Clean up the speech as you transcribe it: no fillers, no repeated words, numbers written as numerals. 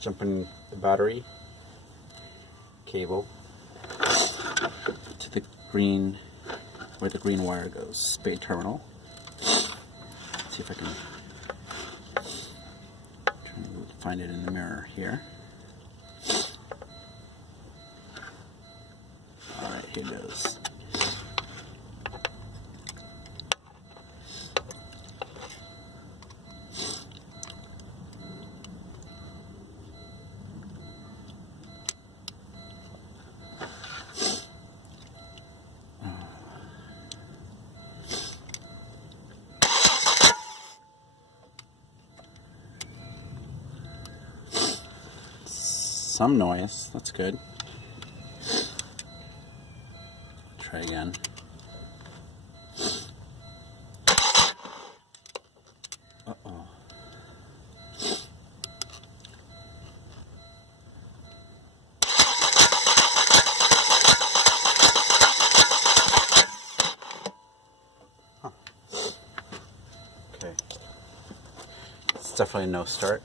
jumping the battery cable to the green, where the green wire goes, spade terminal. Let's see if I can try to find it in the mirror here. Alright, here it goes. Some noise, that's good. Try again. Uh-oh. Huh. Okay. It's definitely a no start.